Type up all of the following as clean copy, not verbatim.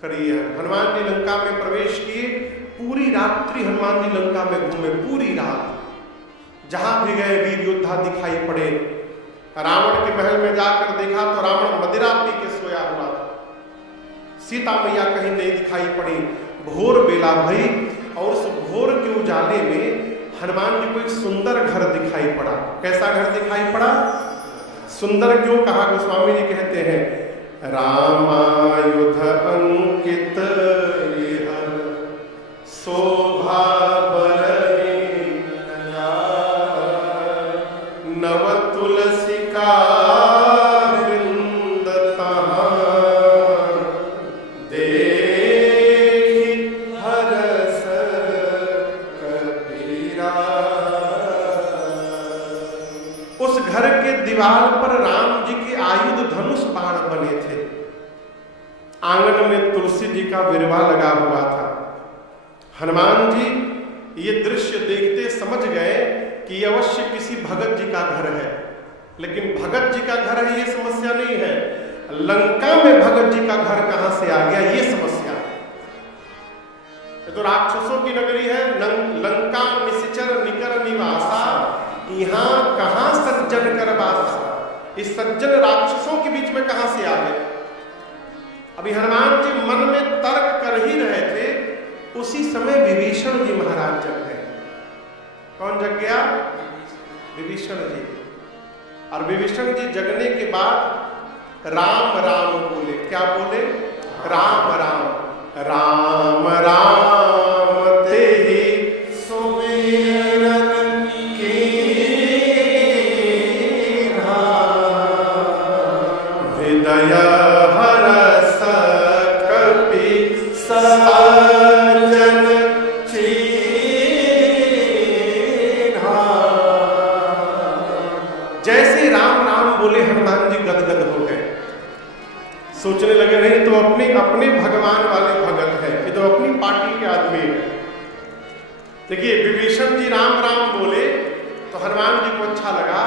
खड़ी है। हनुमान जी लंका में प्रवेश किए, पूरी रात्रि हनुमान जी लंका में घूमे, पूरी रात। जहां भी गए वीर योद्धा दिखाई पड़े। रावण के महल में जाकर देखा तो रावण मदिरा पी के सोया हुआ था। सीता मैया कहीं नहीं दिखाई पड़ी। भोर बेला भई और उस भोर के उजाले में हनुमान जी को एक सुंदर घर दिखाई पड़ा। कैसा घर दिखाई पड़ा? सुंदर क्यों कहा? गोस्वामी जी कहते हैं, रामायुध अंकित शोभा नव तुलसिका दीवार पर राम जी के आयुध धनुष बाण बने थे। आंगन में तुलसी जी का विरवा लगा हुआ था। हनुमान जी ये दृश्य देखते समझ गए कि अवश्य किसी भगत जी का घर है। लेकिन भगत जी का घर है ये समस्या नहीं है, लंका में भगत जी का घर कहां से आ गया ये समस्या है। ये तो राक्षसों की नगरी है। लंका निश्चर निकर निवासा, यहां कहां सज्जन कर वासा। इस सज्जन राक्षसों के बीच में कहां से आ गए? अभी हनुमान जी मन में तर्क कर ही रहे थे, उसी समय विभीषण जी महाराज जग गए। कौन जग गया? विभीषण जी। और विभीषण जी जगने के बाद राम राम बोले। क्या बोले? राम राम। राम राम ते सुमिरन दया हरस कपि सजन चीन्हा। जैसे राम राम बोले हनुमान जी गदगद हो गए। सोचने लगे नहीं तो अपने अपने भगवान वाले भगत है, ये तो अपनी पार्टी के आदमी है। देखिए विभीषण जी राम राम बोले तो हनुमान जी को अच्छा लगा।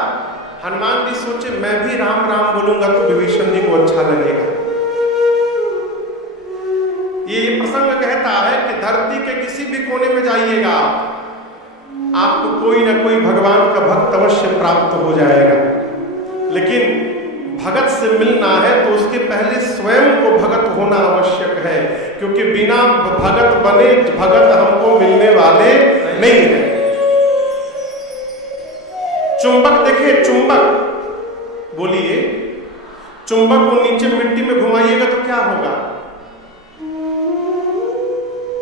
हनुमान जी सोचे मैं भी राम राम बोलूंगा तो विभीषण जी को अच्छा लगेगा। ये प्रसंग कहता है कि धरती के किसी भी कोने में जाइएगा आपको कोई ना कोई भगवान का भक्त अवश्य प्राप्त हो जाएगा। लेकिन भगत से मिलना है तो उसके पहले स्वयं को भगत होना आवश्यक है, क्योंकि बिना भगत बने भगत हमको मिलने वाले नहीं है। चुंबक देखिए, चुंबक बोलिए, चुंबक को नीचे मिट्टी में घुमाइएगा तो क्या होगा?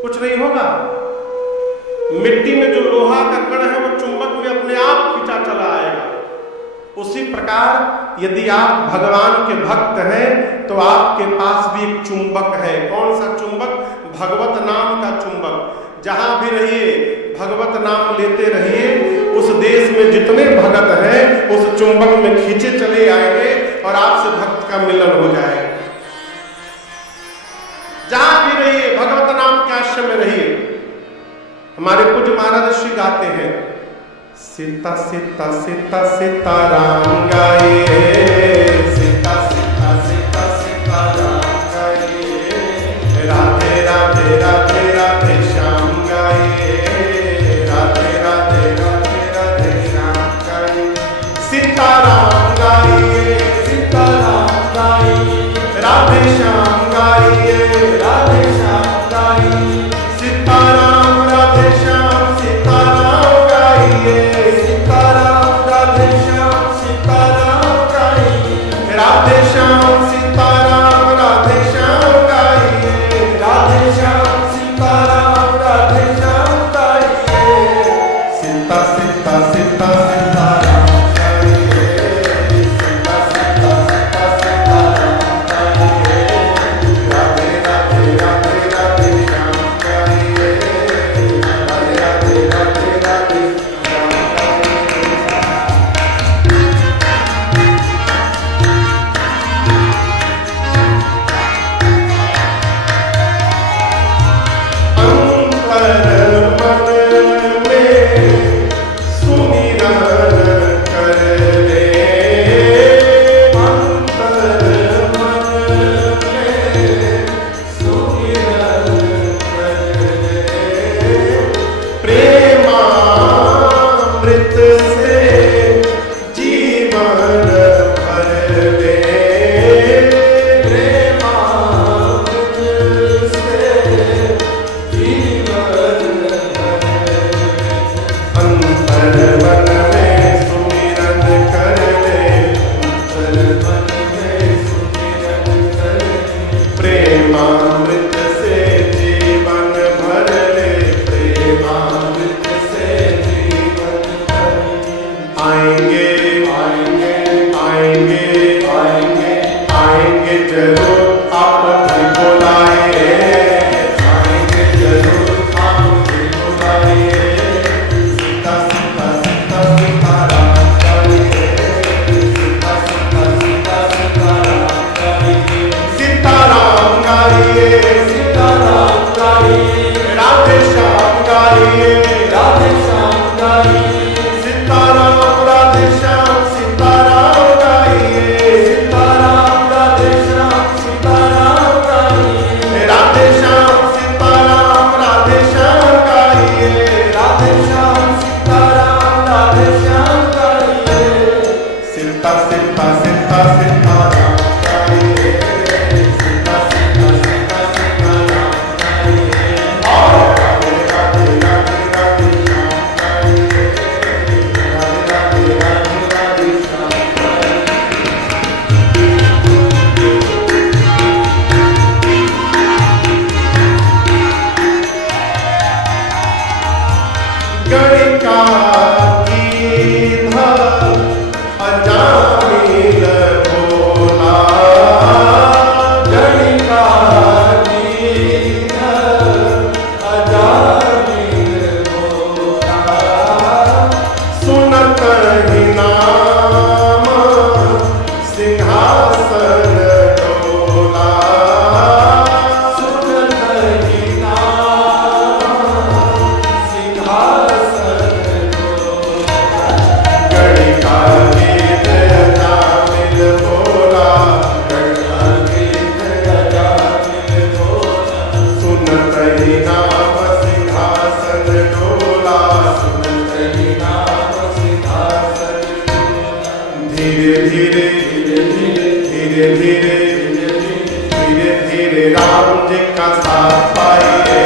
कुछ नहीं होगा। मिट्टी में जो लोहा का कण है वो चुंबक में अपने आप खींचा चला आएगा। उसी प्रकार यदि आप भगवान के भक्त हैं तो आपके पास भी एक चुंबक है। कौन सा चुंबक? भगवत नाम का चुंबक। जहां भी रहिए भगवत नाम लेते रहिए। उस देश में जितने भगत हैं उस चुंबक में खींचे चले आएंगे और आपसे भक्त का मिलन हो जाएगा। जहां भी रहिए भगवत नाम के आश्रम में रहिए। हमारे पूज्य महाराज श्री गाते हैं, सीता सीता सीता सीता राम गाए, सीता सीता सीता सीता राम गाए, राधे राधे राधे राधे श्याम गाए, राधे राधे राधे राधे श्याम गाए, सीता राम गाए, सीता राम गाए, राधे श्याम गाए, राधे श्याम गाए, सीता राम राधे श्याम सीता राम गाइए, सीता राम राधे श्याम सीता राम गाइए। का साथ पाइए,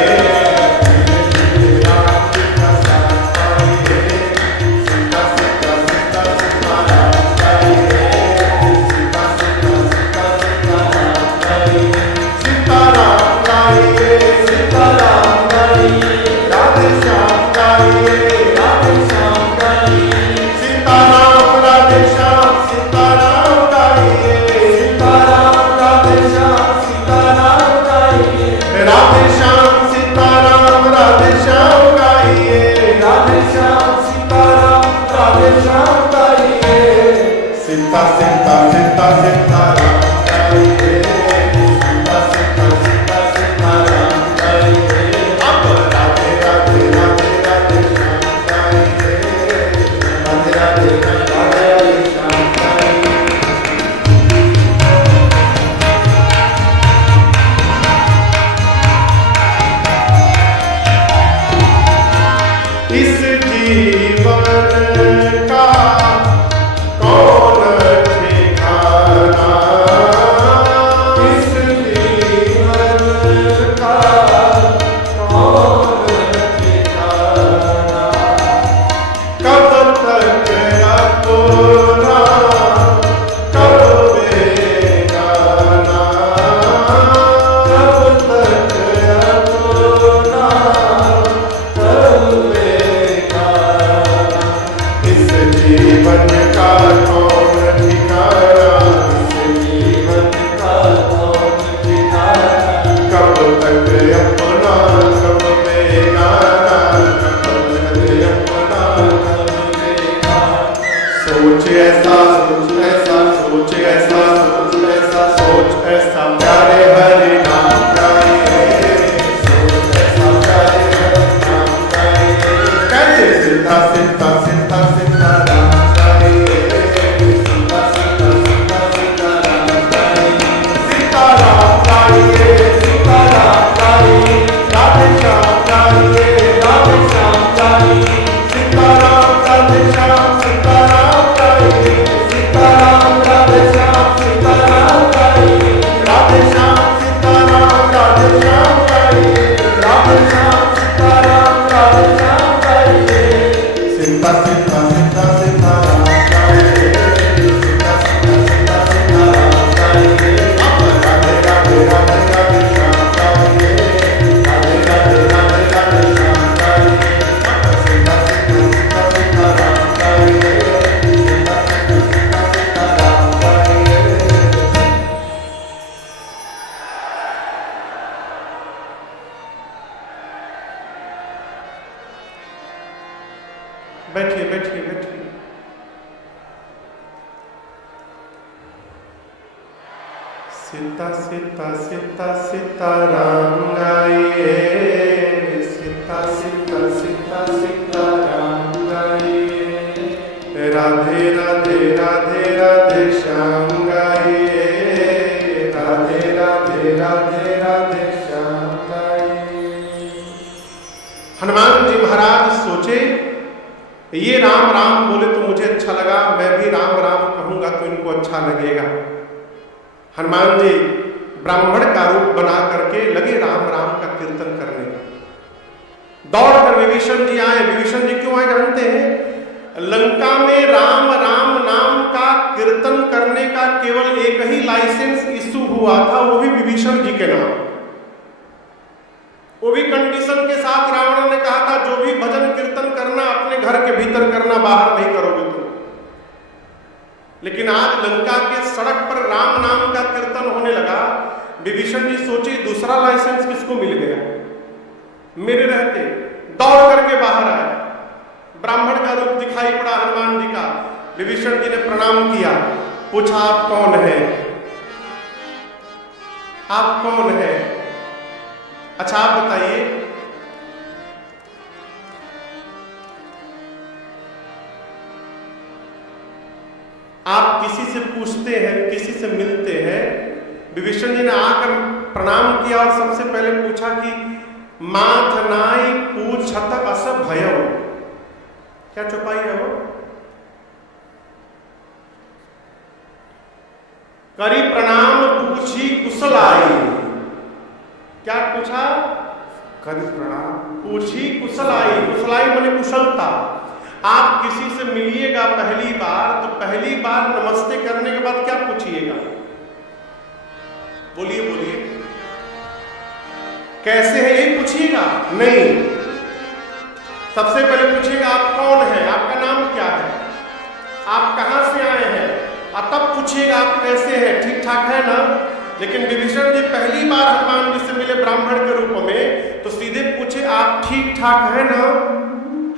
बैठिए बैठिए बैठिए। सीता सीता सीता सीताराम गाइए, सीता सीता सीता सीताराम गाइए, राधे राधे राधे राधे श्याम गाइए, राधे राधे राधे राधे श्याम गाइए। हनुमान जी महाराज सोचे ये राम राम बोले तो मुझे अच्छा लगा, मैं भी राम राम कहूंगा तो इनको अच्छा लगेगा। हनुमान जी ब्राह्मण का रूप बना करके लगे राम राम का कीर्तन करने। दौड़ कर विभीषण जी आए। विभीषण जी क्यों आए जानते हैं? लंका में राम राम नाम का कीर्तन करने का केवल एक ही लाइसेंस इशू हुआ था, वो भी विभीषण जी के नाम। वो भी कंडीशन के साथ रावण ने कहा था जो भी भजन कीर्तन करना अपने घर के भीतर करना, बाहर नहीं करोगे तुम। लेकिन आज लंका के सड़क पर राम नाम का कीर्तन होने लगा। विभीषण जी सोचे दूसरा लाइसेंस किसको मिल गया मेरे रहते। दौड़ करके बाहर आए। ब्राह्मण का रूप दिखाई पड़ा हनुमान जी का। विभीषण जी ने प्रणाम किया, पूछा आप कौन है? आप कौन है? अच्छा आप बताइए, आप किसी से पूछते हैं, किसी से मिलते हैं? विभीषण जी ने आकर प्रणाम किया और सबसे पहले पूछा कि माथ नाई पूछत अस भयो। क्या चौपाई है वो? करी प्रणाम पूछी कुशल आई। क्या पूछा? कर प्रणाम। पूछी कुशलाई। कुशलाई माने कुशलता। आप किसी से मिलिएगा पहली बार तो पहली बार नमस्ते करने के बाद क्या पूछिएगा? बोलिए बोलिए, कैसे है ये पूछिएगा? नहीं, सबसे पहले पूछिएगा आप कौन है, आपका नाम क्या है, आप कहां से आए हैं, और तब पूछिएगा आप कैसे हैं, ठीक ठाक है ना। लेकिन विभीषण जी पहली बार हनुमान जी से मिले ब्राह्मण के रूप में तो सीधे पूछे आप ठीक ठाक है ना।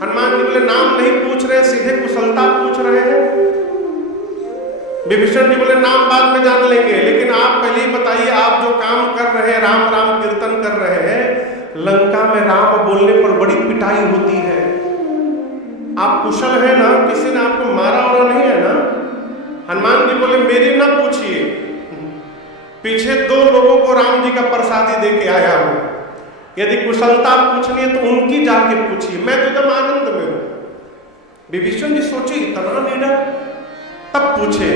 हनुमान जी बोले नाम नहीं पूछ रहे, सीधे कुशलता पूछ रहे हैं। विभीषण जी बोले नाम बाद में जान लेंगे, लेकिन आप पहले ही बताइए आप जो काम कर रहे हैं, राम राम कीर्तन कर रहे हैं, लंका में राम बोलने पर बड़ी पिटाई होती है, आप कुशल है ना, किसी ने आपको मारा वारा नहीं है ना। हनुमान जी बोले मेरी ना पूछिए, पीछे 2 लोगों को राम जी का प्रसादी दे के आया हूं, यदि कुशलता पूछनी है तो उनकी जाके पूछिए, मैं तो एकदम आनंद में हूं। विभीषण जी सोचे इतना निडर, तब पूछे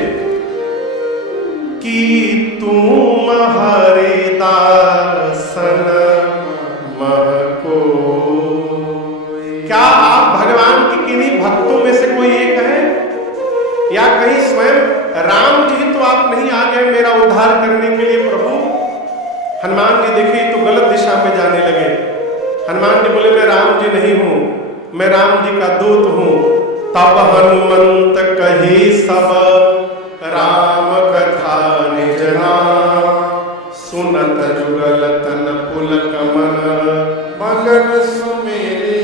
कि तुम हरे दासन महको, क्या आप भगवान की किन्हीं भक्तों में से कोई एक है, या कहीं स्वयं राम जी तो आप नहीं आ गए मेरा उद्धार करने के लिए प्रभु। हनुमान जी देखे तो गलत दिशा में जाने लगे। हनुमान जी बोले मैं राम जी नहीं हूं, मैं राम जी का दूत हूं। तब हनुमंत कही सब राम कथा निज नाम, सुनत जुगल तन पुलक मन, मगन सुमेरे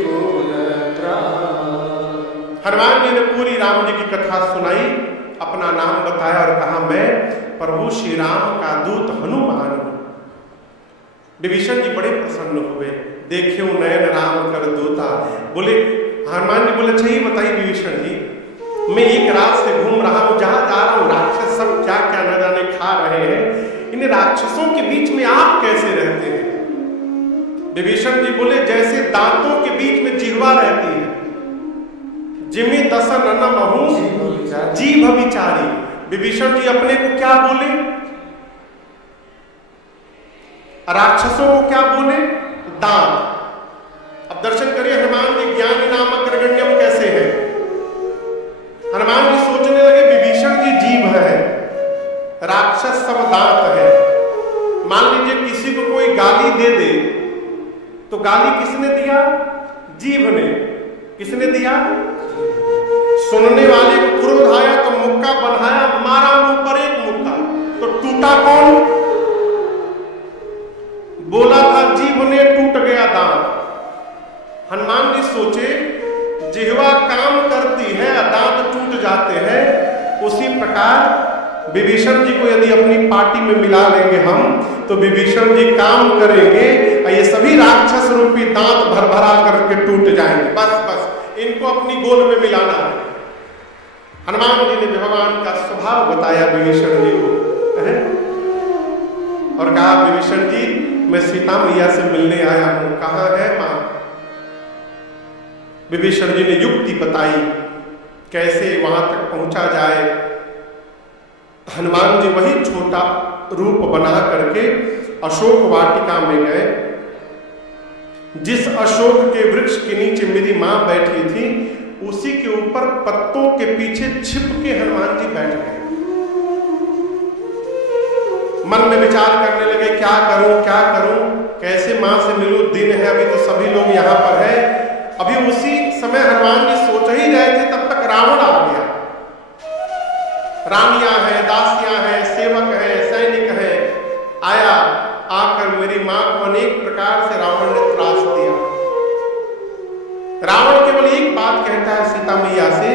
गुण ग्राम। हनुमान जी ने पूरी राम जी की कथा सुनाई, अपना नाम बताया और कहा मैं प्रभु श्री राम का दूत हनुमान हूं। विभीषण जी बड़े प्रसन्न हुए, देखे नयन राम कर दूता। बोले हनुमान जी बोले अच्छा ये बताइए विभीषण जी, मैं एक रात से घूम रहा हूं, जहां जा रहा हूं राक्षस सब क्या क्या न जाने खा रहे हैं, इन राक्षसों के बीच में आप कैसे रहते हैं? विभीषण जी बोले जैसे दांतों के बीच में जिह्वा रहती है, जिमी दसन न महू जीभ विचारी। विभीषण जी अपने को क्या बोले, राक्षसों को क्या बोले? दांत। अब दर्शन करिए हनुमान जी ज्ञानी नामक अग्रगण्यम कैसे है। हनुमान जी सोचने लगे विभीषण जी जीभ है, राक्षस सब दांत है। मान लीजिए किसी को कोई गाली दे दे तो गाली किसने दिया? जीभ ने। किसने दिया? सुनने वाले को क्रोध आया तो मुक्का बढ़ाया, मारा मुंह पर एक मुक्का, तो टूटा कौन? बोला था जीभ ने, टूट गया दांत। हनुमान जी सोचे जिह्वा काम करती है, दांत टूट जाते हैं, उसी प्रकार विभीषण जी को यदि अपनी पार्टी में मिला लेंगे हम तो विभीषण जी काम करेंगे और ये सभी राक्षस रूपी दांत भर भरा करके टूट जाएंगे। बस बस इनको अपनी गोद में मिलाना है। हनुमान जी ने भगवान का स्वभाव बताया विभीषण जी को और कहा विभीषण जी मैं सीता मैया से मिलने आया हूं, कहां है मां? विभीषण जी ने युक्ति बताई कैसे वहां तक पहुंचा जाए। हनुमान जी वही छोटा रूप बना करके अशोक वाटिका में गए। जिस अशोक के वृक्ष के नीचे मेरी मां बैठी थी उसी के ऊपर पत्तों के पीछे छिप के हनुमान जी बैठ गए। मन में विचार करने लगे क्या करूं, कैसे मां से मिलूं, दिन है अभी तो सभी लोग यहां पर है। अभी उसी समय हनुमान जी सोच ही रहे थे तब तक रावण आ गया। रानियां हैं, दासियां हैं, सेवक हैं, सैनिक हैं, आया आकर मेरी मां को अनेक प्रकार से रावण ने त्रास दिया। रावण केवल एक बात कहता है सीता मैया से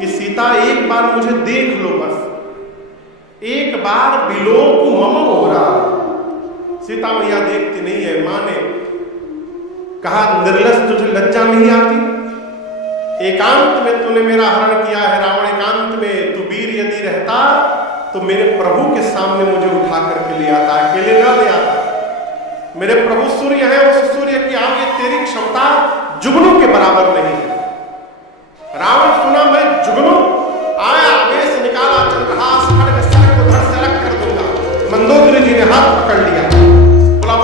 कि सीता एक बार मुझे देख लो, बस एक बार बिलोक मम हो रहा। सीता मैया देखती नहीं है। मां ने कहा निर्लज तुझे लज्जा नहीं आती? एकांत में तूने मेरा हरण किया है रावण, एकांत में तू वीर यदि रहता तो मेरे प्रभु के सामने मुझे उठा करके ले आता, अकेले ना ले आता। मेरे प्रभु सूर्य है, उस सूर्य की आगे तेरी क्षमता जुगनू के बराबर नहीं है। रावण सुना मैं जुगनू, आया आवेश निकाला, चंद्रहास खड्ग सर को धड़ से अलग कर दूंगा। मंदोदरी जी ने हाथ पकड़ लिया, बोला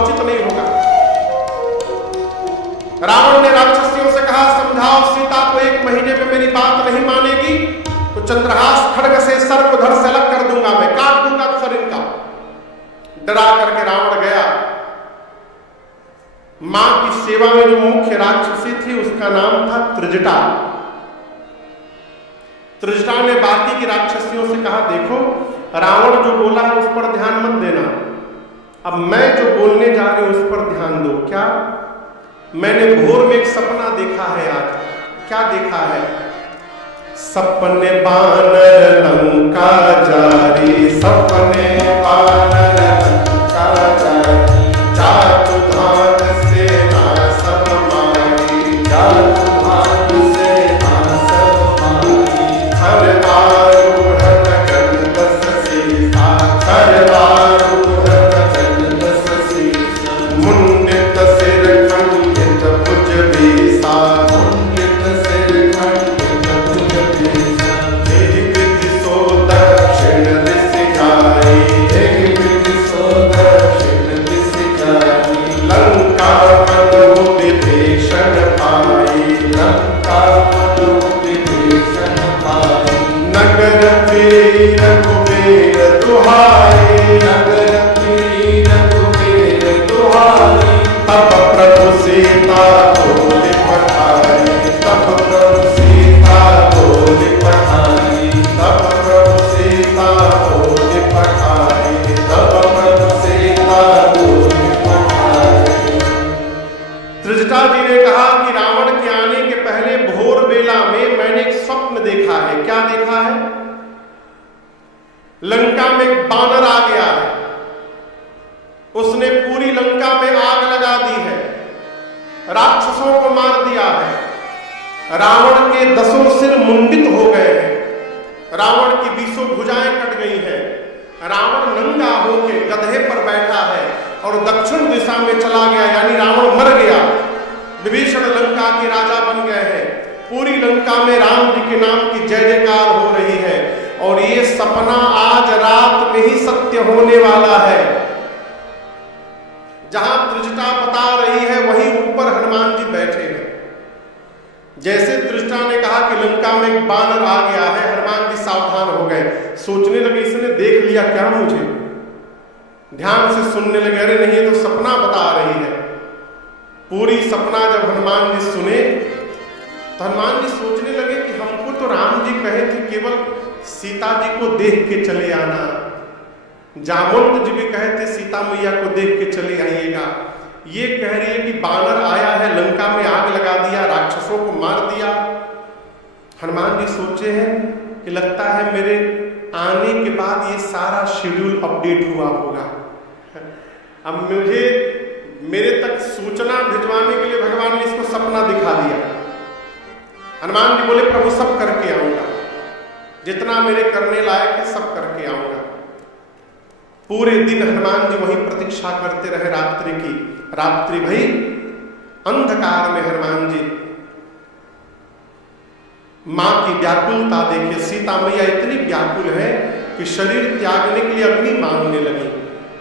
मां की सेवा में जो मुख्य राक्षसी थी उसका नाम था त्रिजटा। त्रिजटा ने बाकी की राक्षसियों से कहा, देखो रावण जो बोला है उस पर ध्यान मत देना, अब मैं जो बोलने जा रही हूं उस पर ध्यान दो। क्या? मैंने भोर में एक सपना देखा है। आज क्या देखा है? सपने बानर लंका जारी, सपने बानर लंका जारी, जातु धात सेना सब मारी, जातु धात सेना सब मारी, हर आरूढ़ गगन दस सीसा, हर आरूढ़ गगन दस सीसा, मुंडित सिर खंडित भुज बीसा, मुंडित सिर खंडित भुज बीसा, एक विधि सो दक्षिण दिश जाई, एक विधि सो दक्षिण दिश जाई, लंका मनु विभीषण पाई, लंका मनु विभीषण पाई, नगर वीर कुबेर दुहाई, नगर वीर कुबेर दुहाई, तब प्रभु सीता बोली पठाई, तब प्रभु सीता बोली पठाई, तब प्रभु सीता बोली पठाई, तब प्रभु सीता बोली पठाई। त्रिजटा जी ने कहा कि रावण के आने के पहले भोर बेला में मैंने एक स्वप्न देखा है। क्या देखा है? लंका में एक बानर आ गया है, उसने पूरी लंका में आग लगा दी है, राक्षसों को मार दिया है, रावण के 10 सिर मुंडित हो गए हैं, रावण की 20 भुजाएं कट गई हैं, रावण नंगा होकर गधे पर बैठा है और दक्षिण दिशा में चला गया, यानी रावण मर गया। विभीषण लंका के राजा बन गए हैं। पूरी लंका में राम जी के नाम की जय जयकार हो रही है और ये सपना आज रात में ही सत्य होने वाला है। जहां त्रिजटा बता रही है वहीं ऊपर हनुमान जी बैठे हैं। जैसे त्रिजटा ने कहा कि लंका में एक बानर आ गया है, हनुमान जी सावधान हो गए, सोचने लगे इसने देख लिया क्या मुझे। ध्यान से सुनने लगे, अरे नहीं ये तो सपना बता रही है। पूरी सपना जब हनुमान जी सुने तो हनुमान जी सोचने लगे कि हमको तो राम जी कहे थे केवल सीता जी को देख के चले आना, जामवंत जी भी कहे थे सीता मैया को देख के चले आइएगा, ये कह रही है कि बानर आया है, लंका में आग लगा दिया, राक्षसों को मार दिया। हनुमान जी सोचे हैं कि लगता है मेरे आने के बाद ये सारा शेड्यूल अपडेट हुआ होगा। अब मुझे मेरे तक सूचना भिजवाने के लिए भगवान ने इसको सपना दिखा दिया। हनुमान जी बोले प्रभु सब करके आऊंगा, जितना मेरे करने लायक है सब करके आऊंगा। पूरे दिन हनुमान जी वहीं प्रतीक्षा करते रहे रात्रि की। रात्रि भई, अंधकार में हनुमान जी मां की व्याकुलता देखिए। सीता मैया इतनी व्याकुल है कि शरीर त्यागने के लिए अग्नि मांगने लगी।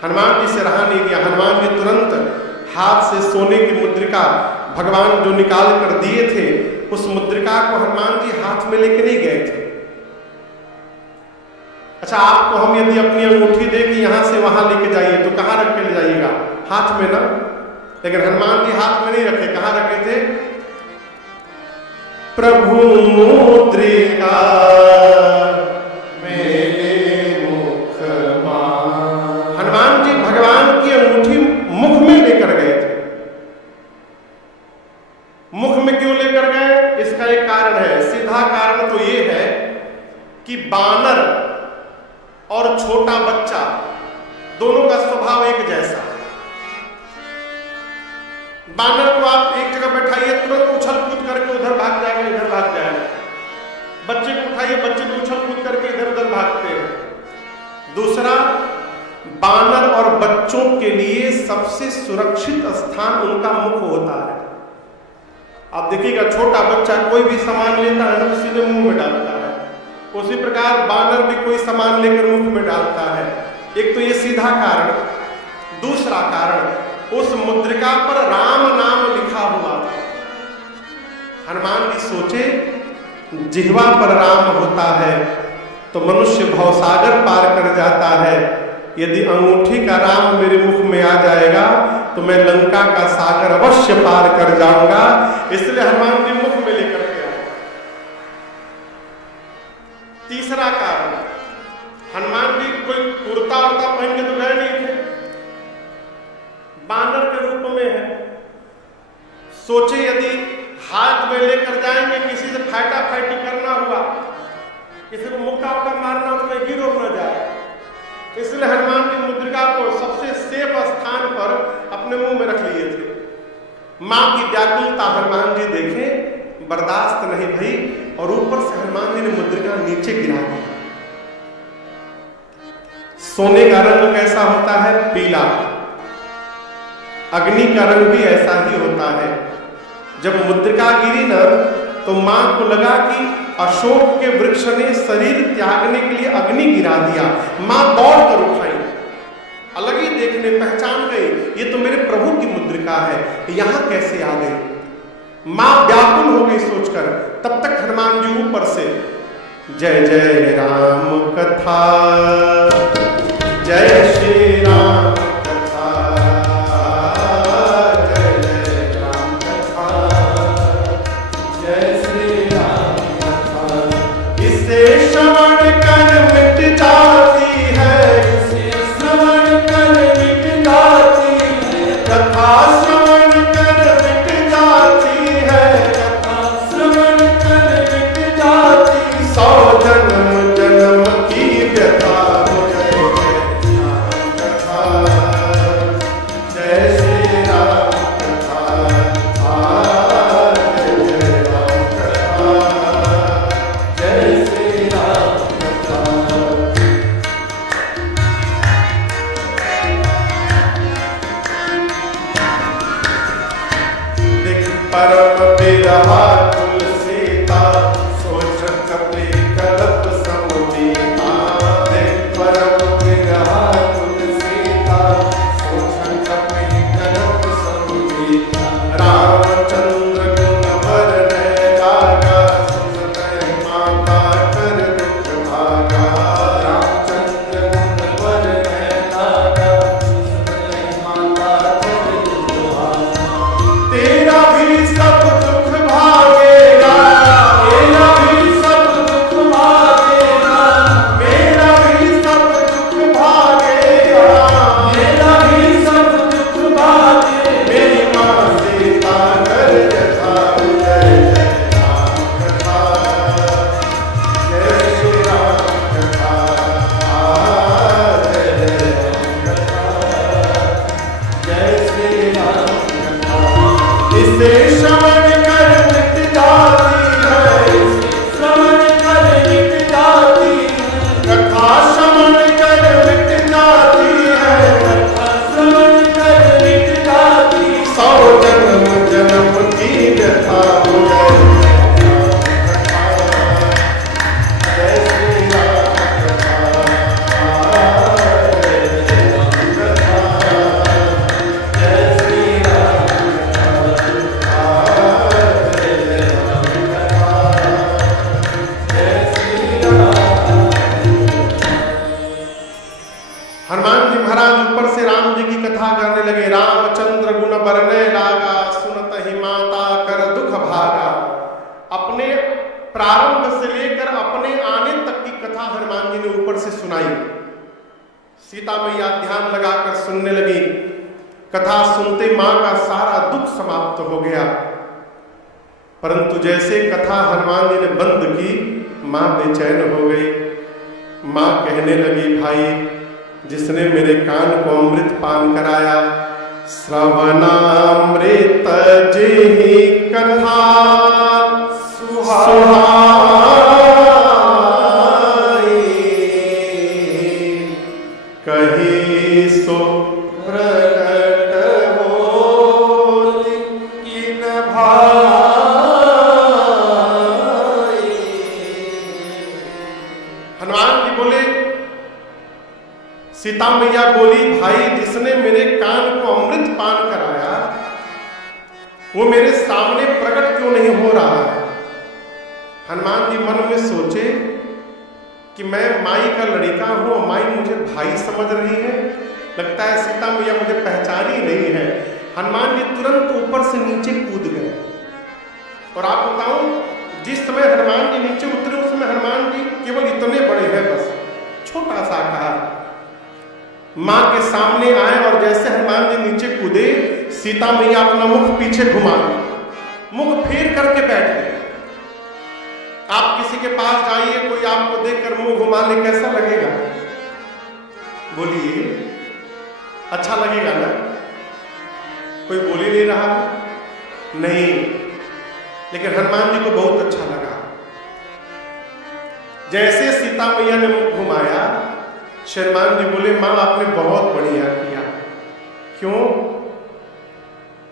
हनुमान जी से रहा नहीं गया। हनुमान जी तुरंत हाथ से सोने की मुद्रिका भगवान जो निकाल कर दिए थे, उस मुद्रिका को हनुमान जी हाथ में लेके नहीं गए थे। अच्छा, आपको हम यदि अपनी अंगूठी दे कि यहां से वहां लेके जाइए तो कहां रख के ले जाइएगा? हाथ में ना। लेकिन हनुमान जी हाथ में नहीं रखे, कहां रखे थे? प्रभु मुद्रिका मेरे मुख मान। हनुमान जी भगवान की अंगूठी मुख में लेकर गए थे। मुख में क्यों लेकर गए? इसका एक कारण है। सीधा कारण तो ये है कि बानर और छोटा बच्चा दोनों का स्वभाव एक जैसा। बानर को आप एक जगह बैठाइए, तुरंत उछल कूद करके उधर भाग जाएगा, इधर भाग जाएगा। बच्चे को उठाइए, बच्चे को उछल कूद करके इधर उधर भागते हैं। दूसरा, बानर और बच्चों के लिए सबसे सुरक्षित स्थान उनका मुख होता है। आप देखिएगा, छोटा बच्चा कोई भी सामान लेता है ना, सीधे मुंह में डालता है। उसी प्रकार बानर भी कोई सामान लेकर मुख में डालता है। एक तो ये सीधा कारण। दूसरा कारण, उस मुद्रिका पर राम नाम लिखा हुआ था। हनुमान जी सोचे जिह्वा पर राम होता है तो मनुष्य भवसागर पार कर जाता है, यदि अंगूठी का राम मेरे मुख में आ जाएगा तो तो मैं लंका का सागर अवश्य पार कर जाऊंगा। इसलिए हनुमान जी मुख में लेकर के आए। तीसरा कारण, हनुमान जी कोई कुर्ता उर्ता पहन के तो गए नहीं थे, बानर के रूप में है। सोचे यदि हाथ में लेकर जाएंगे, किसी से फाइटा फाइटी करना हुआ, किसी को मुक्का उक्का मारना, उसमें गिरो न जाए। इसलिए हनुमान जी मुद्रिका को सबसे सेफ स्थान पर अपने मुंह में रख लिए थे। मां की व्याकुलता हनुमान जी देखे, बर्दाश्त नहीं भई, और ऊपर से हनुमान जी ने मुद्रिका नीचे गिरा दी। सोने का रंग कैसा होता है? पीला। अग्नि का रंग भी ऐसा ही होता है। जब मुद्रिका गिरी ना, तो मां को लगा कि अशोक के वृक्ष ने शरीर त्यागने के लिए अग्नि गिरा दिया। मां दौड़ कर उठाई, अलग ही देखने पहचान गई, ये तो मेरे प्रभु की मुद्रिका है, यहां कैसे आ गई। मां व्याकुल हो गई सोचकर। तब तक हनुमान जी ऊपर से जय जय राम कथा, जय श्री राम कथा, जय जय राम कथा, जय श्री राम कथा। इसे श्रवण कर मिट जाती है, इसे श्रवण कर मिट जाती है, कथा श्रवण कर मिट जाती है, कथा श्रवण कर मिट जाती। 100 जन्म जन्म की व्यथा हो जय जय राम कथा, जय श्री राम कथा, जय जय राम कथा, जय श्री राम कथा। देख परम बिरहा तुलसीता, सोच कपि कल्प समुदीता। देख परम बिरहा तुलसीता, सोच कपि कल्प समुदीता। रामचंद्र गुण बरनय लागा, सुनतहि माता कर दुख भागा। रामचंद्र गुण बरनय लागा, सुनतहि माता कर दुख भागा। तेरा भी सब दुख भागेगा, तेरा भी सब दुख भागेगा, मेरा भी सब दुख भागेगा, मेरा भी सब दुख भागेगा। मेरी मां सीता कर जथा, जय जय राम कथा, जय श्री राम कथा, जय जय राम कथा, जय श्री राम कथा। इसे श्रवण कर मिट जाती है, इसे श्रवण कर मिट जाती है, कथा श्रवण कर मिट जाती है, कथा श्रवण कर मिट जाती। 100 जन्म जन्म की व्यथा हो जय जय राम कथा, जय श्री राम कथा, जय जय राम कथा, जय श्री राम कथा, जय जय राम कथा, जय श्री राम। हनुमान जी महाराज ऊपर से राम जी की कथा गाने लगे। रामचंद्र गुण बरनय लागा, सुनतहि माता कर दुख भागा। अपने प्रारंभ से लेकर अपने आने तक की कथा हनुमान जी ने ऊपर से सुनाई। सीता मैया ध्यान लगाकर सुनने लगी। कथा सुनते मां का सारा दुख समाप्त हो गया। परंतु जैसे कथा हनुमान जी ने बंद की, मां बेचैन हो गई। मां कहने लगी, भाई जिसने मेरे कान को अमृत पान कराया, श्रवणामृत जेहि कथा सुहाई, कही सो प्रकट होति किन भाई। हनुमान जी बोले, सीता मैया बोली, भाई जिसने मेरे कान को अमृत पान कराया, वो मेरे सामने प्रकट क्यों नहीं हो रहा है। हनुमान जी मन में सोचे कि मैं माई का लड़का हूं, माई मुझे भाई समझ रही है, लगता है सीता मैया मुझे पहचान ही नहीं है। हनुमान जी तुरंत ऊपर से नीचे कूद गए। और आप बताऊं, जिस समय हनुमान जी नीचे उतरे उस समय हनुमान जी केवल इतने बड़े हैं, बस छोटा सा आकार। मां के सामने आए और जैसे हनुमान जी नीचे कूदे, सीता मैया अपना मुख पीछे घुमा, मुख फेर करके बैठ गए। आप किसी के पास जाइए, कोई आपको देखकर मुंह घुमा ले, कैसा लगेगा? बोलिए, अच्छा लगेगा ना? कोई बोल ही नहीं रहा नहीं, लेकिन हनुमान जी को बहुत अच्छा लगा। जैसे सीता मैया ने मुंह घुमाया, हनुमान जी बोले, मां आपने बहुत बढ़िया किया। क्यों?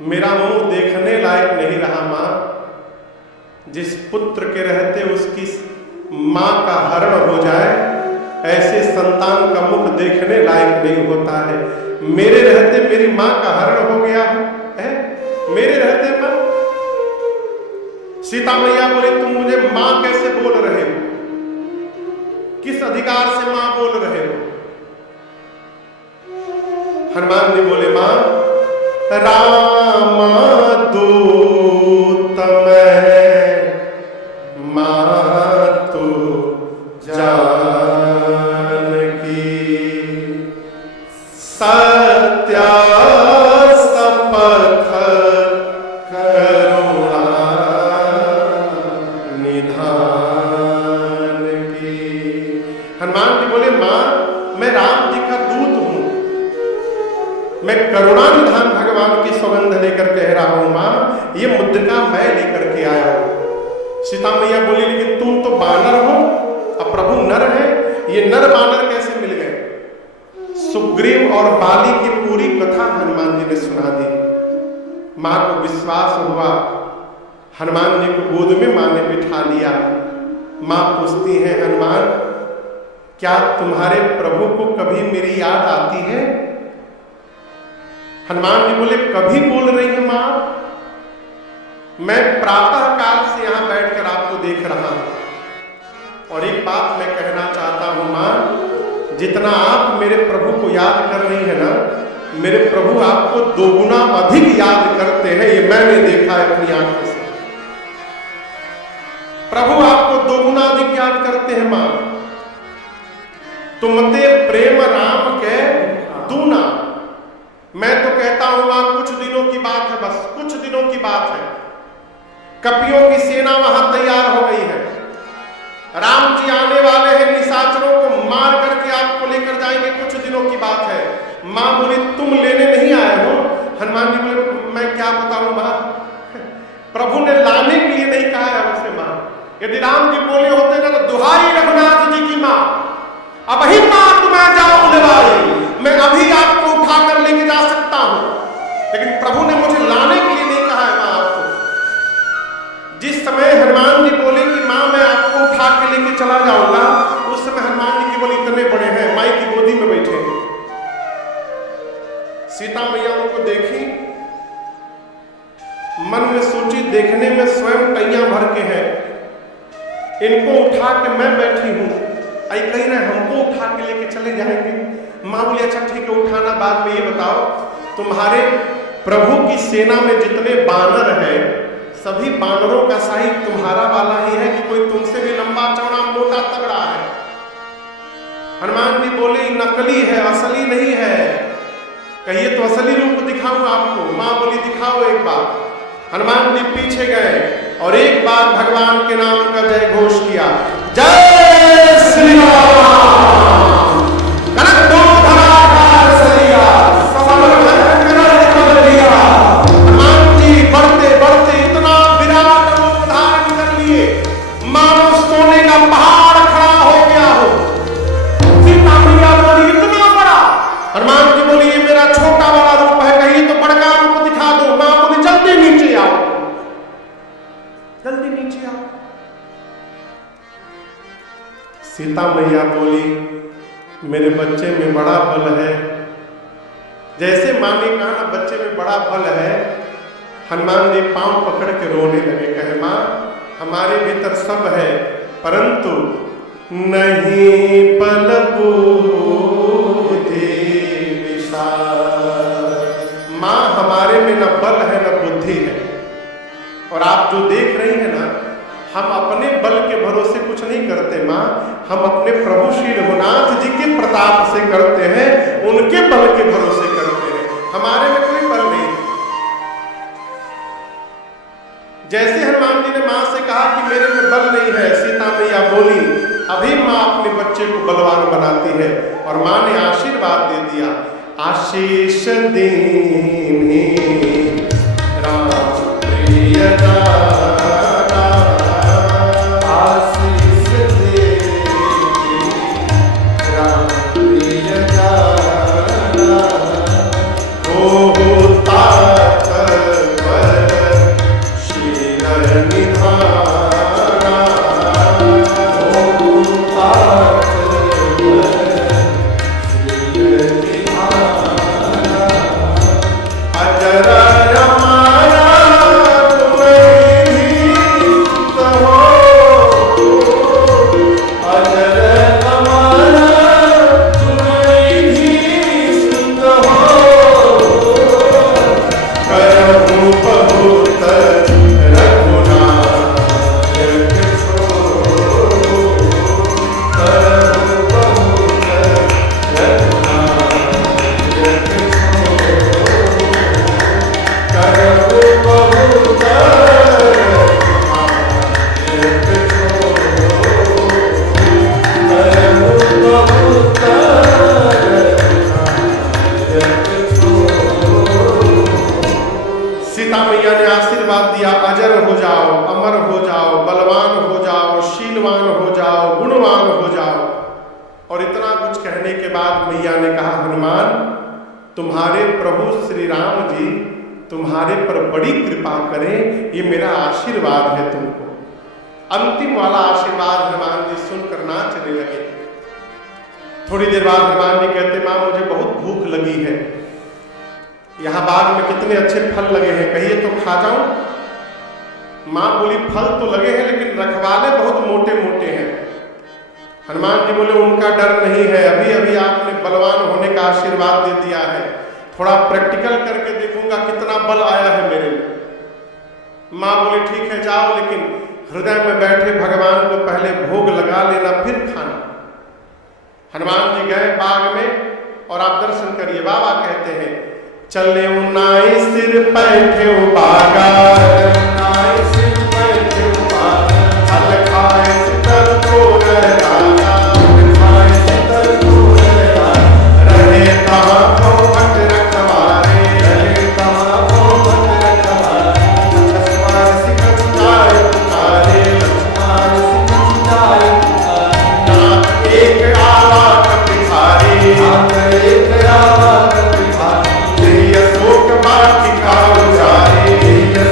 मेरा मुंह देखने लायक नहीं रहा मां। जिस पुत्र के रहते उसकी मां का हरण हो जाए, ऐसे संतान का मुख देखने लायक नहीं होता है। मेरे रहते मेरी मां का हरण हो गया है, मेरे रहते मां। सीता मैया बोले, तुम मुझे मां कैसे बोल रहे हो? किस अधिकार से मां बोल रहे हो? हनुमान जी बोले, मां राम दूत मैं मातु जानकी, सत्य शपथ करुणा निधान की। हनुमान जी बोले, मां मैं राम जी का दूत हूं, मैं करुणा निधान भगवान की सौगंध लेकर कह रहा हूं। मां ये मुद्रिका मैं लेकर के आया हूं। सीता मैया बोली, लेकिन तुम तो बानर हो, अब प्रभु नर है, ये नर बानर कैसे मिल गए? सुग्रीव और बाली की पूरी कथा हनुमान जी ने सुना दी। मां को विश्वास हुआ, हनुमान जी को गोद में मां ने बिठा लिया। मां पूछती है, हनुमान क्या तुम्हारे प्रभु को कभी मेरी याद आती है? हनुमान जी बोले, कभी बोल रही है मां? मैं प्रातः काल से यहां बैठकर आपको देख रहा हूं। और एक बात मैं कहना चाहता हूं मां, जितना आप मेरे प्रभु को याद कर रही है ना, मेरे प्रभु आपको दोगुना अधिक याद करते हैं। ये मैंने देखा है अपनी आंखों से। प्रभु आपको दोगुना अधिक याद करते हैं मां। तुमते प्रेम राम के दूना। मैं तो कहता हूं मां, कुछ दिनों की बात है, बस कुछ दिनों की बात है। कपियों की सेना वहां तैयार हो गई है। राम जी आने वाले हैं, निशाचरों को मार करके आपको लेकर जाएंगे, कुछ दिनों की बात है। मां बोली, तुम लेने नहीं आए हो? हनुमान जी बोले, मैं क्या बताऊं मां, प्रभु ने लाने के लिए नहीं कहा है हमसे मां। यदि राम जी बोले होते ना, तो दुहाई रघुनाथ जी की मां, अब ही मां तुम्हें जाओ लेवाई, मैं अभी आपको उठा कर लेके जा सकता हूं, लेकिन प्रभु ने मुझे लाने के लिए नहीं कहा है मां आपको। जिस समय हनुमान जी बोले कि मां मैं आपको उठा के लेके चला जाऊंगा, उस समय हनुमान जी केवल इतने बड़े हैं, माई की गोदी में बैठे हैं। सीता मैया उनको देखी, मन में सोची, देखने में स्वयं टैया भर के हैं, इनको उठा के मैं बैठी हूं, आई कही रहे हमको उठा के लेके चले जाएंगे। मां बोली, अच्छा ठीक है उठाना बाद में। ये बताओ, तुम्हारे प्रभु की सेना में जितने बानर हैं, सभी बानरों का साइज तुम्हारा वाला ही है कि कोई तुमसे भी लंबा चौड़ा मोटा तगड़ा है? हनुमान जी बोले, नकली है, असली नहीं है। कहिए तो असली रूप दिखाऊं आपको? मां बोली, दिखाओ एक बार। हनुमान जी पीछे गए और एक बार भगवान के नाम का जय घोष किया, जय श्री राम। कनक दो धराकार सरिया, हनुमान जी बढ़ते बढ़ते इतना विराट रूप धारण कर लिए, मानो सोने का पहाड़ खड़ा हो गया हो। सीता मैया बोली, इतना बड़ा? हनुमान जी बोली, ये मेरा छोटा वाला रूप है, कहीं तो बड़का रूप दिखा दो। मां बोली, जल्दी नीचे आओ, जल्दी नीचे आओ। सीता मैया बोली, मेरे बच्चे में बड़ा बल है। जैसे मां ने कहा ना बच्चे में बड़ा बल है, हनुमान जी पांव पकड़ के रोने लगे, कहे मां हमारे भीतर सब है, परंतु नहीं बल बुद्धि विशाल न बल है न बुद्धि है। और आप जो देख रही हैं ना, हम अपने बल के भरोसे कुछ नहीं करते माँ, हम अपने प्रभु श्री रघुनाथ जी के प्रताप से करते हैं, उनके बल के भरोसे करते हैं, हमारे में कोई बल नहीं। जैसे हनुमान जी ने माँ से कहा कि मेरे में बल नहीं है, सीता मैया बोली, अभी माँ अपने बच्चे को बलवान बनाती है और माँ ने आशीर्वाद दे दिया, आशीष दीनी राम प्रिय दाता, आशीष दीनी राम प्रिय दाता, हो तात पर शील निधाना, हो तात पर शील निधाना, अजर रमाया तुम्हारे प्रभु श्री राम जी तुम्हारे पर बड़ी कृपा करें, ये मेरा आशीर्वाद है तुमको। अंतिम वाला आशीर्वाद हनुमान जी सुनकर नाचने लगे। थोड़ी देर बाद हनुमान जी कहते, माँ मुझे बहुत भूख लगी है, यहाँ बाग में कितने अच्छे फल लगे हैं, कहिए तो खा जाऊं। माँ बोली, फल तो लगे हैं लेकिन रखवाले बहुत मोटे मोटे हैं। हनुमान जी बोले, उनका डर नहीं है, अभी अभी आपने बलवान होने का आशीर्वाद दे दिया है, थोड़ा प्रैक्टिकल करके देखूंगा कितना बल आया है मेरे में। माँ बोली, ठीक है जाओ, लेकिन हृदय में बैठे भगवान को पहले भोग लगा लेना फिर खाना। हनुमान जी गए बाग में और आप दर्शन करिए। बाबा कहते हैं, चले उन्नाई सिर बैठे बागा, उन्नाई सिर बैठे बागा, फल खाए सितर को राजा, खाए सितर को राजा, रहे कहाँ भट रखवारे, रहे कहाँ भट रखवारे, लक्ष्मण सिकंद जाए पुकारे, लक्ष्मण सिकंद जाए पुकारे, नाथ एक आवा कपिहारी, नाथ एक आवा कपिहारी, शोक वाटिका उजारी,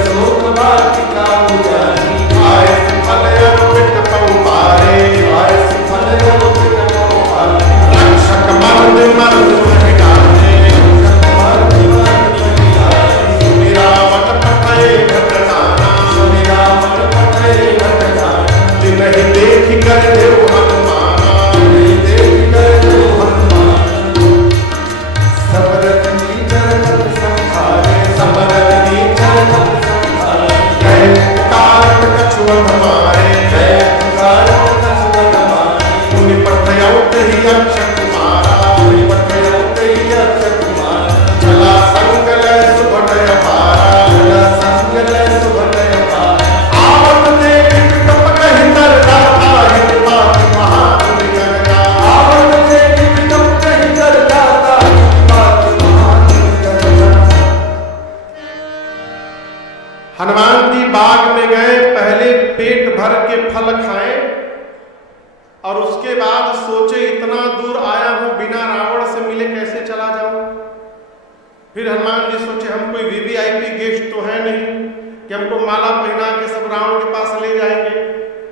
शोक वाटिका उजारी, आए फल अर्पित पौपारे, आए फल अर्पित पौपारे, रक्षक मर्द मर्द महिलाए, मर्द मर्द महिलाए, सुमिरावट पठे घटनाना, सुमिरावट पठे घटनाना, जिन्हें देख कर देव हनुमाना, जिन्हें देख कर देव हनुमाना, सब हमारे चला संगल सुभटय पारा, चला संगल सुभटय पारा, आवत देख कप कहि तर दाता, हित पात महान करना, आवत देख कप कहि तर दाता, पात महान करना। हनुमान जी बाग में गए, पहले पेट भर के फल खाएं और उसके बाद सोचे इतना दूर आया हूं, बिना रावण से मिले कैसे चला जाऊं। फिर हनुमान जी सोचे, हम कोई वीवीआईपी गेस्ट तो है नहीं कि हमको माला पहना के सब रावण के पास ले जाएंगे।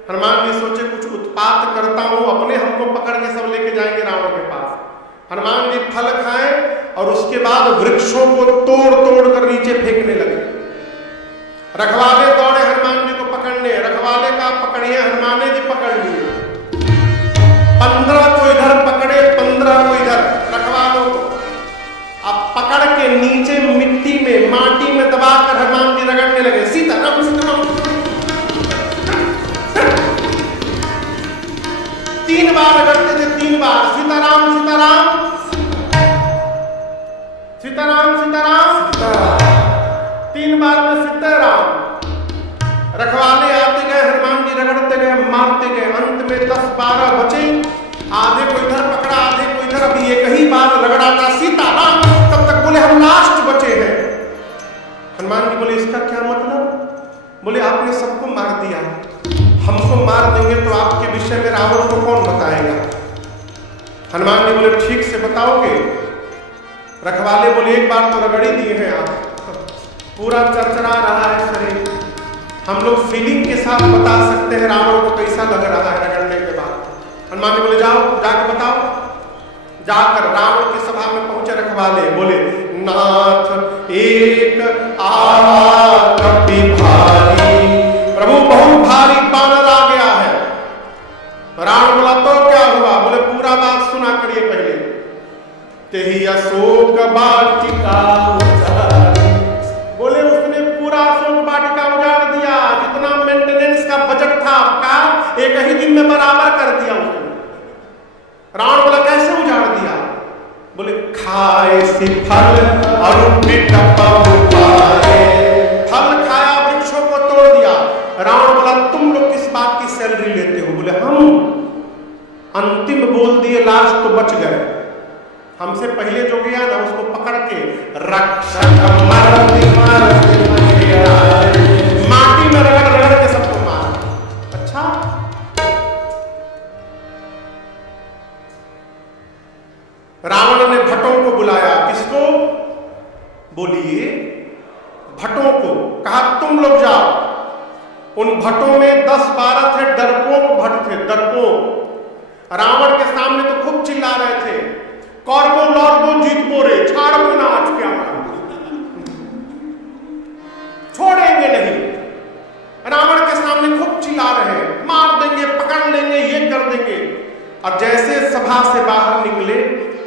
हनुमान जी सोचे, कुछ उत्पात करता हूं, अपने हमको पकड़ के सब लेके जाएंगे रावण के पास। हनुमान जी फल खाए और उसके बाद वृक्षों को तोड़ तोड़ कर नीचे फेंकने लगे। रखवाले दौड़े हनुमान जी को पकड़ने, रखवाले का पकड़िए, हनुमान जी पकड़ लिए। 15 को इधर पकड़े, 15 को इधर, रखवालों को अब पकड़ के नीचे मिट्टी में माटी में सीताराम सीताराम सीताराम सीताराम तीन बार में सीताराम। रखवाले आते गए, हनुमान जी रगड़ते गए, मारते गए, अंत में 10-12 बचे, आधे को इधर पकड़ा, आधे को इधर, अभी एक ही बार रगड़ा था सीताराम, तब तक बोले हम लास्ट बचे हैं। हनुमान जी बोले इसका क्या मतलब? बोले आपने सबको मार दिया, हमको मार देंगे तो आपके विषय में रावण को कौन बताएगा? हनुमान जी बोले ठीक से बताओगे? रखवाले बोले एक बार तो रगड़ी दिए हैं आप, पूरा चरचरा रहा है शरीर, हम लोग फीलिंग के साथ बता सकते हैं रावण को कैसा लग रहा है रगड़ने के बाद। हनुमान जी बोले जाओ जाकर बताओ। जाकर रावण की सभा में पहुंचे रखवाले, बोले नाथ एक कपि भारी, प्रभु बहुत भारी बानर आ गया है। रावण बोला तो क्या हुआ? बोले पूरा बात सुना करिए पहले। तेही अशोक वाटिका उजाड़ी, बोले उसने पूरा अशोक वाटिका उजाड़ दिया, जितना मेंटेनेंस का बजट था आपका एक ही दिन में बराबर कर दिया उसने। रावण बोला कैसे उजाड़ दिया? बोले खाए सी फल और फल खाया, वृक्षों को तोड़ दिया। रावण बोला तुम लोग किस बात की सैलरी लेते हो? बोले हम अंतिम बोल दिए, लास्ट तो बच गए, हमसे पहले जो गया ना उसको पकड़ के रक्षक माटी में रगड़ रगड़ के सबको मार। अच्छा रावण ने भट्टों को बुलाया, किसको? बोलिए भट्टों को, कहा तुम लोग जाओ। उन भट्टों में 10-12 थे, डरपोक भट्ट थे, डरपोक। रावण के सामने तो खूब चिल्ला रहे थे, कौरवो लौरवो जीतबो रे, छाड़बो ना आज क्या छोड़ेंगे नहीं। रावण के सामने खूब चिल्ला रहे, मार देंगे, पकड़ लेंगे, ये कर देंगे। और जैसे सभा से बाहर निकले,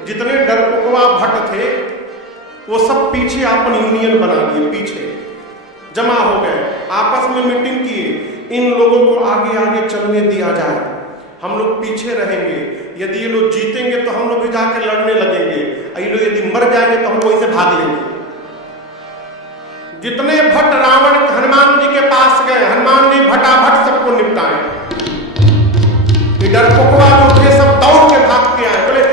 जितने डरपोकवा भट्ट थे वो सब पीछे अपन यूनियन बना लिए, पीछे जमा हो गए, आपस में मीटिंग किए, इन लोगों को आगे आगे चलने दिया जाए, हम लोग पीछे रहेंगे, यदि ये लोग जीतेंगे तो हम लोग भी जाकर लड़ने लगेंगे, ये लोग यदि मर जाएंगे तो हम लोग इसे भाग लेंगे। जितने भट्ट रावण हनुमान जी के पास गए, हनुमान जी भटाभट सबको निपटाए। डरपोकवा जो थे सब दौड़ के भाग के आए, बोले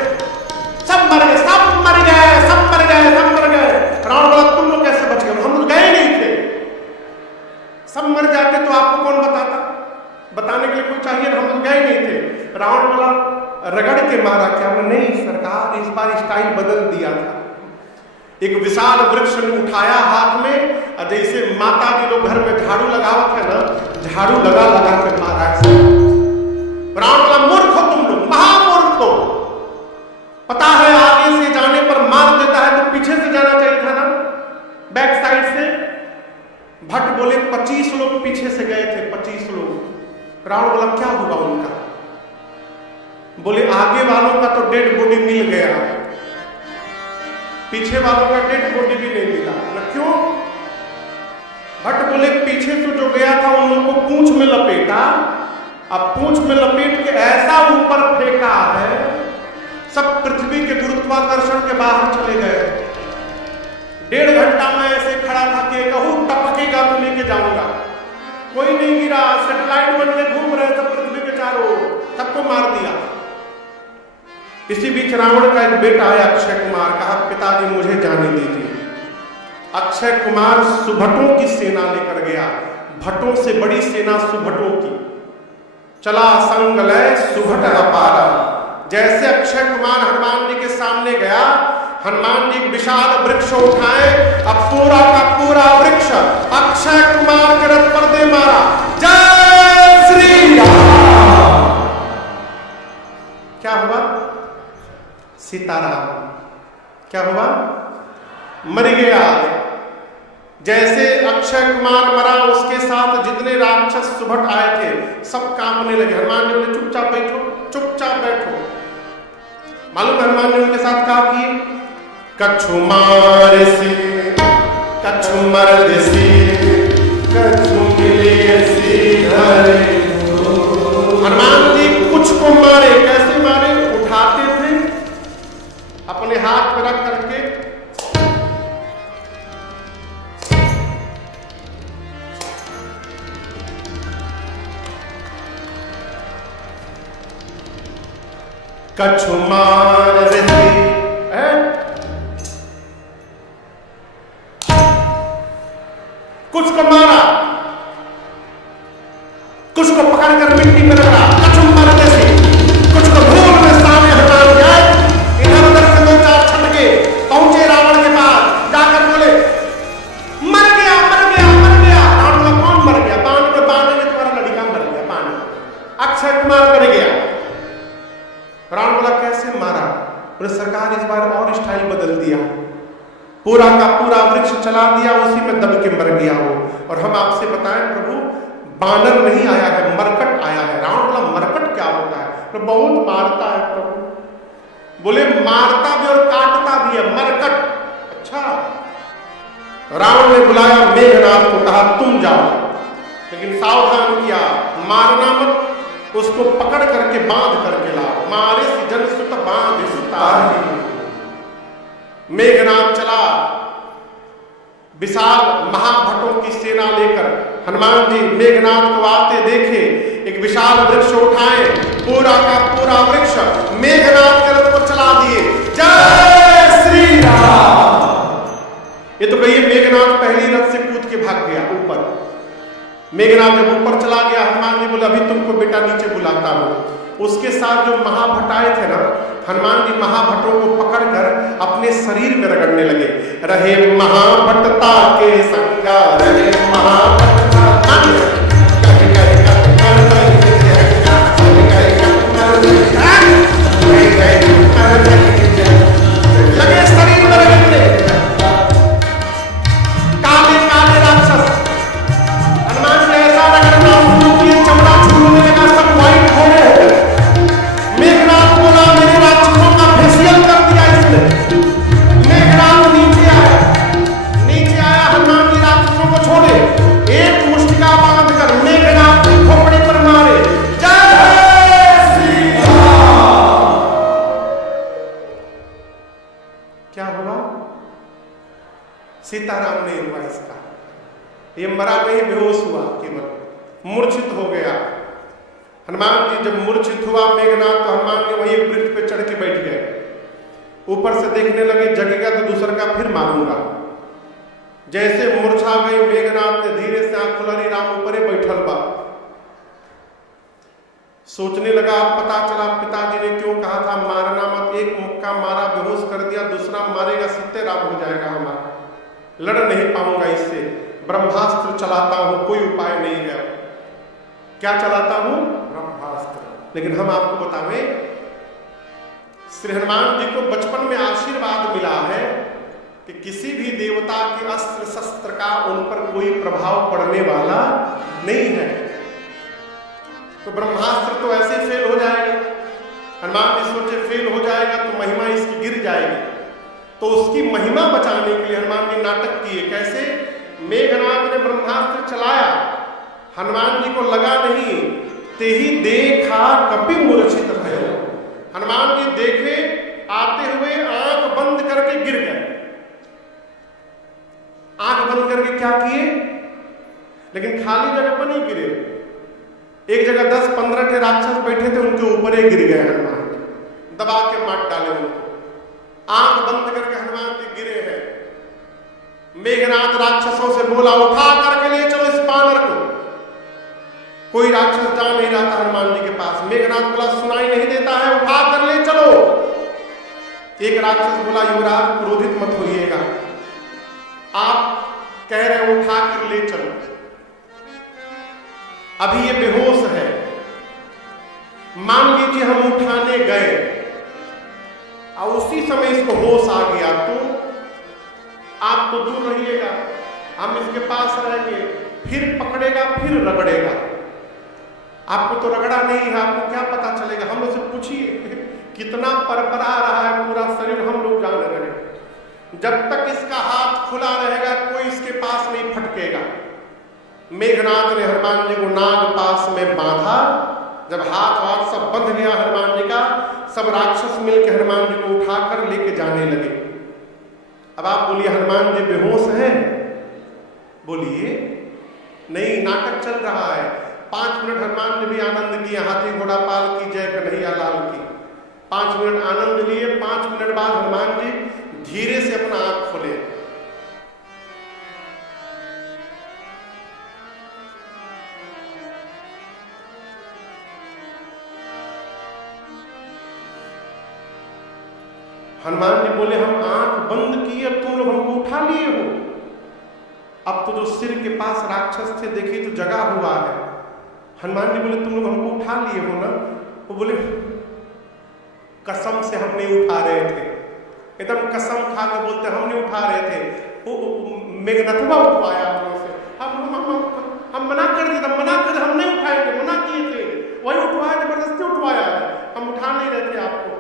सब मर गए, सब मर गए, सब मर गए, सब मर गए। रावण बोला तुम लोग कैसे बच गए? हम लोग गए नहीं थे, सब मर जाते तो आपको कौन बताता? बताने के लिए कोई चाहिए, हम लोग गए नहीं थे। रावण बोला रगड़ के मारा क्या? नहीं सरकार, इस बार स्टाइल बदल दिया था। एक विशाल वृक्ष उठाया हाथ में, और जैसे माता जी लोग घर में झाड़ू लगावत है ना, झाड़ू लगा लगा के मारा। रावण बोला मूर्ख हो तुम लोग, महामूर्ख हो, पता है आगे से जाने पर मार देता है तो पीछे से जाना चाहिए था ना, बैक साइड से। भट्ट बोले 25 लोग पीछे से गए थे, 25 लोग। रावण बोला क्या हुआ उनका? बोले आगे वालों का तो डेड बॉडी मिल गया, पीछे वालों का डेड बॉडी भी नहीं मिला ना। क्यों? भट्ट बोले पीछे तो जो गया था उन लोगों को पूंछ में लपेटा, अब पूंछ में लपेट के ऐसा ऊपर फेंका है, सब पृथ्वी के गुरुत्वाकर्षण के बाहर चले गए। 1.5 घंटा में ऐसे खड़ा था कि कहूं टपकेगा तो लेके जाऊंगा, कोई नहीं गिरा, सैटेलाइट बन के घूम रहे सब पृथ्वी के चारों ओर, सबको मार दिया। इसी बीच रावण का एक बेटा आया अक्षय कुमार, कहा पिताजी मुझे जाने दीजिए। अक्षय कुमार सुभटों की सेना लेकर गया, भट्टों से बड़ी सेना सुभटों की। चला संग लय सुभट अपारा। जैसे अक्षय कुमार हनुमान जी के सामने गया, हनुमान जी विशाल वृक्ष उठाए, अब पूरा का पूरा वृक्ष अक्षय कुमार के रथ पर दे मारा। जय श्री राम। क्या हुआ? सीताराम। क्या हुआ? मर गया। जैसे अक्षय कुमार मरा, उसके साथ जितने राक्षस सुभट आए थे सब कांपने लगे। हनुमान जी बोले चुपचाप बैठो, चुपचाप बैठो। मालूम हनुमान जी उनके साथ क्या किए? कछु मार से कछु मर्द से कछु मिले से हरे। हनुमान जी कुछ को मारे, कैसे मारे? उठाते थे कछु मार रही है, कुछ को मारा, कुछ को पकड़कर मिट्टी में रगड़ा, कछु मार जैसे, कुछ को धूल में सामने हटा दिया, इधर उधर से दो चार छटके, पहुंचे रावण के पास, जाकर बोले मर गया मर गया मर गया। रावण का कौन मर गया? बाण ने तुम्हारा लड़का मर गया, बाण अक्षय कुमार मर गया। रावण बोला कैसे मारा? बोले सरकार इस बार और स्टाइल बदल दिया, पूरा का पूरा वृक्ष चला दिया, उसी में दब के मर गया हो। और हम आपसे बताएं प्रभु, बानर नहीं आया है, मरकट आया है। रावण बोला मरकट क्या होता है? तो बहुत मारता है प्रभु। बोले मारता भी और काटता भी है, मरकट। अच्छा। रावण ने बुलाया मेघनाथ को, कहा तुम जाओ, लेकिन सावधान किया, मारना मत, उसको पकड़ करके बांध करके लाओ। मारे सी जन सुत बांध सुताहि। मेघनाथ चला विशाल महाभटों की सेना लेकर। हनुमान जी मेघनाथ को आते देखे, एक विशाल वृक्ष उठाए, पूरा का पूरा वृक्ष मेघनाथ के रथ को चला दिए। जय श्री राम। ये तो कहिए मेघनाथ पहली रथ से कूद के भाग गया ऊपर। मेघनाथ जब ऊपर चला गया, हनुमान जी बोले अभी तुमको बेटा नीचे बुलाता हूं। उसके साथ जो महाभटाए थे ना, हनुमान जी महाभटों को पकड़कर अपने शरीर में रगड़ने लगे। रहे महाभटता के संगा, रहे महाभटता लगे शरीर में रगड़ने। काले काले राक्षस हनुमान ने ऐसा रगड़ना शुरू किया, चमड़ा छूटने लगा, सब व्हाइट हो गए। मेघनाथ बोला मेरे राक्षसों का फेशियल कर दिया इसने। मेघनाथ नीचे आया, नीचे आया, हनुमान जी राक्षसों को छोड़े, एक मुष्टिका बांध कर मेघनाथ की खोपड़ी पर मारे। जय श्री राम। क्या हुआ? सीताराम ने हुआ इसका। ये मरा नहीं, बेहोश हुआ, केवल मूर्छित हो गया। हनुमान जी जब मूर्छित हुआ मेघनाथ, तो हनुमान जी वही एक वृक्ष पे चढ़ के बैठ गए। ऊपर से देखने लगे, जगेगा तो दूसर का फिर मारूंगा। जैसे मूर्छा गई मेघनाथ ने धीरे से आंख खुलाई, राम ऊपर ही बैठल बा। सोचने लगा, अब पता चला पिताजी ने क्यों कहा था मारना मत। एक मुक्का मारा, बेहोश कर दिया, दूसरा मारेगा, सीते राम हो जाएगा हमारा, लड़ नहीं पाऊंगा इससे। ब्रह्मास्त्र चलाता हूं, कोई उपाय नहीं है। क्या चलाता हूं? ब्रह्मास्त्र। लेकिन हम आपको बतावें, श्री हनुमान जी को बचपन में आशीर्वाद मिला है कि किसी भी देवता के अस्त्र शस्त्र का उन पर कोई प्रभाव पड़ने वाला नहीं है। तो ब्रह्मास्त्र तो ऐसे फेल हो जाएगा। हनुमान जी सोचे फेल हो जाएगा तो महिमा इसकी गिर जाएगी। तो उसकी महिमा बचाने के लिए हनुमान जी नाटक किए। कैसे? मेघनाथ ने ब्रह्मास्त्र चलाया, हनुमान जी को लगा नहीं, ते ही देखा कपि मूर्छित भयो। हनुमान जी देखे आते हुए आंख बंद करके गिर गए। आंख बंद करके क्या किए? लेकिन खाली जगह पर नहीं गिरे। एक जगह 10-15 थे राक्षस बैठे थे, उनके ऊपर ही गिर गए। हनुमान दबा के मार डाले उनको। आंख बंद करके हनुमान जी गिरे हैं। मेघनाथ राक्षसों से बोला उठा करके ले चलो इस बानर को। कोई राक्षस जा नहीं रहा था हनुमान जी के पास। मेघनाथ बोला सुनाई नहीं देता है, उठा कर ले चलो। एक राक्षस बोला युवराज क्रोधित मत होइएगा, आप कह रहे उठा कर ले चलो, अभी ये बेहोश है। मान लीजिए हम उठाने गए और उसी समय इसको होश आ गया, तो आप तो दूर रहिएगा, हम इसके पास रहेंगे, फिर पकड़ेगा फिर रगड़ेगा। आपको तो रगड़ा नहीं है, आपको क्या पता चलेगा? हम लोग से पूछिए कितना परपरा रहा है पूरा शरीर, हम लोग जान रहे। जब तक इसका हाथ खुला रहेगा कोई इसके पास नहीं फटकेगा। मेघनाथ ने हनुमान जी को नाग पास में बांधा। जब हाथ सब बंध गया हनुमान जी का, सब राक्षस मिलकर हनुमान जी को उठाकर लेके जाने लगे। अब आप बोलिए हनुमान जी बेहोश हैं? बोलिए नहीं, नाटक चल रहा है। 5 मिनट हनुमान जी भी आनंद किए, हाथी घोड़ा पाल की जय कन्हैया लाल की। 5 मिनट आनंद लिए। 5 मिनट बाद हनुमान जी धीरे से अपना आंख खोले। हनुमान जी बोले हम आंख बंद किए, अब तुम लोग हमको उठा लिए हो। अब तो जो सिर के पास राक्षस थे देखे तो जगा हुआ है। हनुमान जी बोले तुम लोग हमको उठा लिए हो ना? वो बोले कसम से हम नहीं उठा रहे थे, एकदम कसम खा के बोलते हम नहीं उठा रहे थे, वो मेघनाथवा उठवाया हम लोग से। हम मना कर दिए, मना कर हम नहीं उठाएंगे, मना किए थे, वही उठवाया, जबरदस्ती उठवाया है, हम उठा नहीं रहे थे आपको।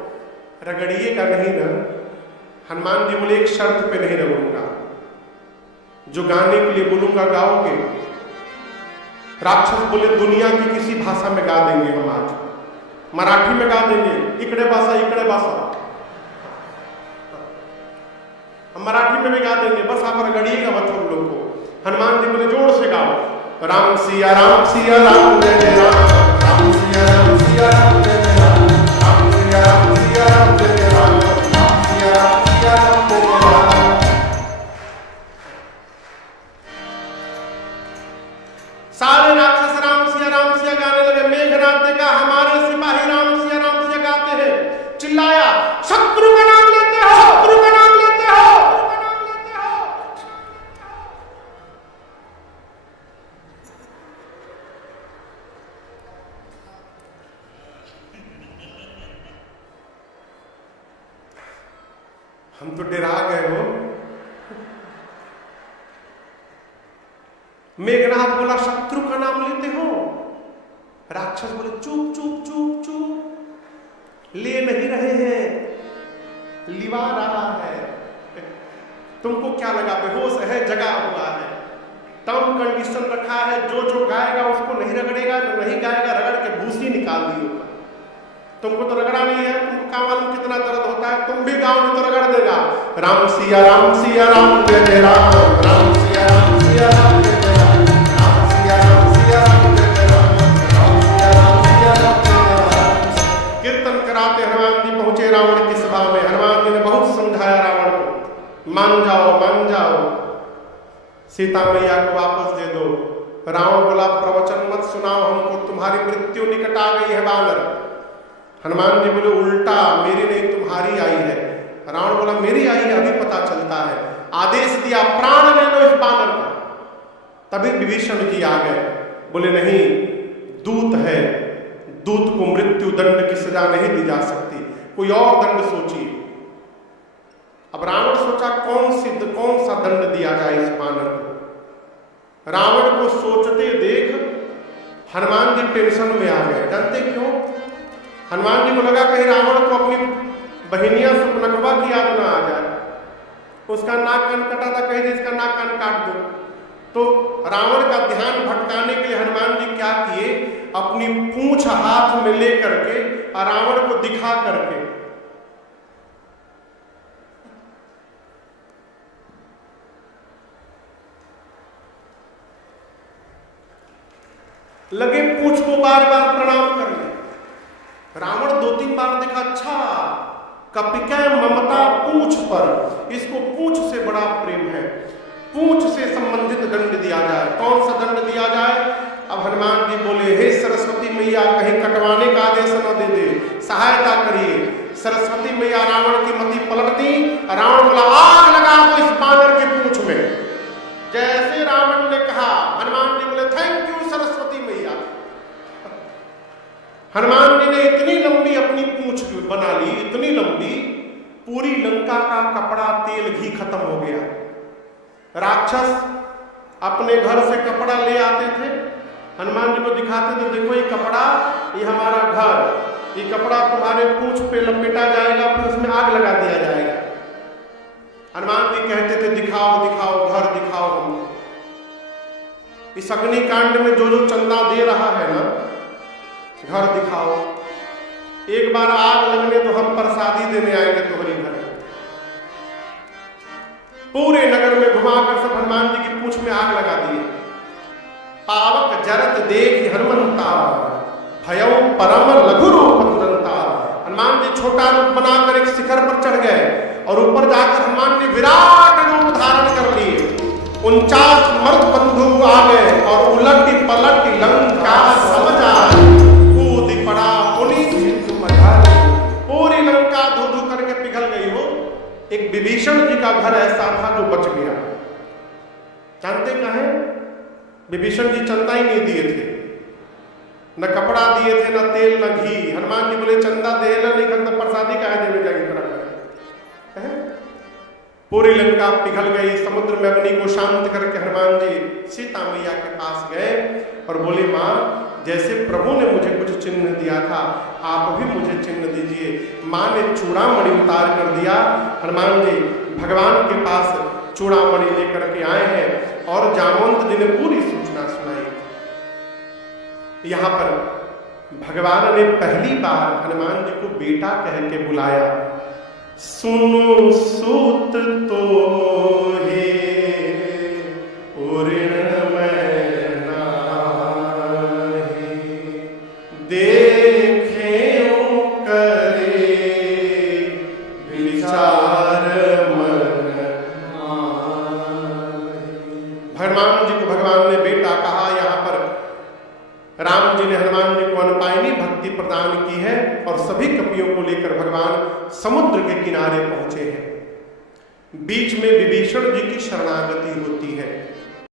रगड़िए का नहीं ना। हनुमान जी बोले एक शर्त पे नहीं रगड़ूंगा, जो गाने के लिए बोलूंगा गाओगे? राक्षस बोले दुनिया की किसी भाषा में गा देंगे हम, आज मराठी में गा देंगे, इकड़े भाषा हम मराठी में भी गा देंगे, बस आप रगड़िएगा मत हम लोग को। हनुमान जी बोले जोर से गाओ, राम सिया राम सिया राम जय जय राम, राम सिया राम सिया राम जय जय राम, राम सिया राम सिया राम जय जय राम, राम सिया राम सिया राम जय जय राम। सारे राक्षस राम सिया गाने लगे। मेघनाथ ने कहा हमारे सिपाही राम सिया गाते हैं। चिल्लाया शत्रु का नाम लेते हो, शत्रु का नाम लेते हो, शत्रु का नाम लेते हो। हम तो डरा गए हो। मेघनाथ बोला शत्रु का नाम लेते हो? राक्षस बोले चुप चुप चुप चुप, ले नहीं रहे हैं, लिवा रहा है। तुमको क्या लगा बेहोश है, जगा हुआ है, टर्म कंडीशन रखा है, जो जो गाएगा उसको नहीं रगड़ेगा, जो नहीं गाएगा रगड़ के भूसी निकाल दी होगा। तुमको तो रगड़ा नहीं है, तुमको क्या मालूम कितना दर्द होता है, तुम भी गाओ नहीं तो रगड़ देगा। राम सिया राम जय जय राम, राम सिया राम जय जय राम, राम सिया राम जय जय राम, राम सिया राम जय जय राम। कीर्तन कराते हनुमान जी पहुंचे रावण की सभा में। हनुमान जी ने बहुत समझाया रावण को, मान जाओ, सीता मैया को वापस दे दो। रावण बोला प्रवचन मत सुनाओ हमको, तुम्हारी मृत्यु निकट आ गई है बानर। हनुमान जी बोले उल्टा, मेरी नहीं तुम्हारी आई है। रावण बोला मेरी आई है, अभी पता चलता है। आदेश दिया प्राण ले लो इस बानर का। तभी विभीषण जी आ गए, बोले नहीं, दूत है, दूत को मृत्यु दंड की सजा नहीं दी जा सकती, कोई और दंड सोचिए। अब रावण सोचा कौन सा दंड दिया जाए इस बानर को। रावण को सोचते देख हनुमान जी टेंशन में आ गए। जानते क्यों? हनुमान जी को लगा कहीं रावण को अपनी बहनिया सुपनखवा की याद ना आ जाए, उसका नाक कान कटा था, कहीं इसका नाक कान काट दो। तो रावण का ध्यान भटकाने के लिए हनुमान जी क्या किए, अपनी पूंछ हाथ में ले करके और रावण को दिखा करके लगे पूंछ को बार बार प्रणाम करने। रावण 2-3 बार देखा, अच्छा कपिका ममता पूंछ पर, इसको पूंछ से बड़ा प्रेम है, पूंछ से संबंधित दंड दिया जाए। कौन सा दंड दिया जाए? अब हनुमान जी बोले हे सरस्वती मैया, कहीं कटवाने का आदेश न दे दे, सहायता करिए। सरस्वती मैया रावण की मति पलट दी। रावण बोला आग लगा दो इस बानर के पूंछ में। जैसे रावण ने कहा, हनुमान जी बोले थैंक यू सरस्वती मैया। हनुमान जी ने इतनी लंबी अपनी पूंछ बना ली, इतनी लंबी, पूरी लंका का कपड़ा तेल घी खत्म हो गया। राक्षस अपने घर से कपड़ा ले आते थे, हनुमान जी को दिखाते थे, देखो ये कपड़ा, ये हमारा घर, ये कपड़ा तुम्हारे पूंछ पे लपेटा जाएगा, फिर उसमें आग लगा दिया जाएगा। हनुमान जी कहते थे दिखाओ दिखाओ, घर दिखाओ हमको। इस अग्निकांड में जो जो चंदा दे रहा है ना, घर दिखाओ। एक बार आग लगने तो हम प्रसादी देने आएंगे तुम्हारी घर। पूरे नगर में घुमाकर सब हनुमान जी की पूंछ में आग लगा दिए। पावक जरत देख हनुमंता, भयौ परम लघु रूप तुरंता। हनुमान जी छोटा रूप बनाकर एक शिखर पर चढ़ गए और ऊपर जाकर हनुमान जी विराट रूप धारण कर लिए। 49 मर्द बंधु आ गए और उलट पलट लंका समझ आए, कूद पड़ा पुनि सिंधु मझार। पूरी लंका धू धू करके पिघल गई हो। एक विभीषण जी का घर ऐसा था जो बच गया। जानते कहें? विभीषण जी चंदा ही नहीं दिए थे, न कपड़ा दिए थे, न तेल न घी। हनुमान जी बोले चंदा दे नहीं कर तो प्रसादी का देने जाएगी तरह। पूरी लंका पिघल गई। समुद्र में अग्नि को शांत करके हनुमान जी सीता मैया के पास गए और बोले माँ, जैसे प्रभु ने मुझे कुछ चिन्ह दिया था, आप भी मुझे चिन्ह दीजिए। माँ ने चूड़ामणि उतार कर दिया। हनुमान जी भगवान के पास चूड़ामणि लेकर के आए हैं और जामवंत जी ने पूरी सूचना सुनाई। यहाँ पर भगवान ने पहली बार हनुमान जी को बेटा कह के बुलाया। सुनो सूत तो हे मैं नाही, देखे करे विचार मन हनुमान जी को भगवान ने बेटा कहा। यहाँ पर राम जी ने हनुमान जी को अनपायनी भक्ति प्रदान की है और सभी कपियों को लेकर भगवान समुद्र के किनारे पहुंचे हैं। बीच में विभीषण जी की शरणागति होती है।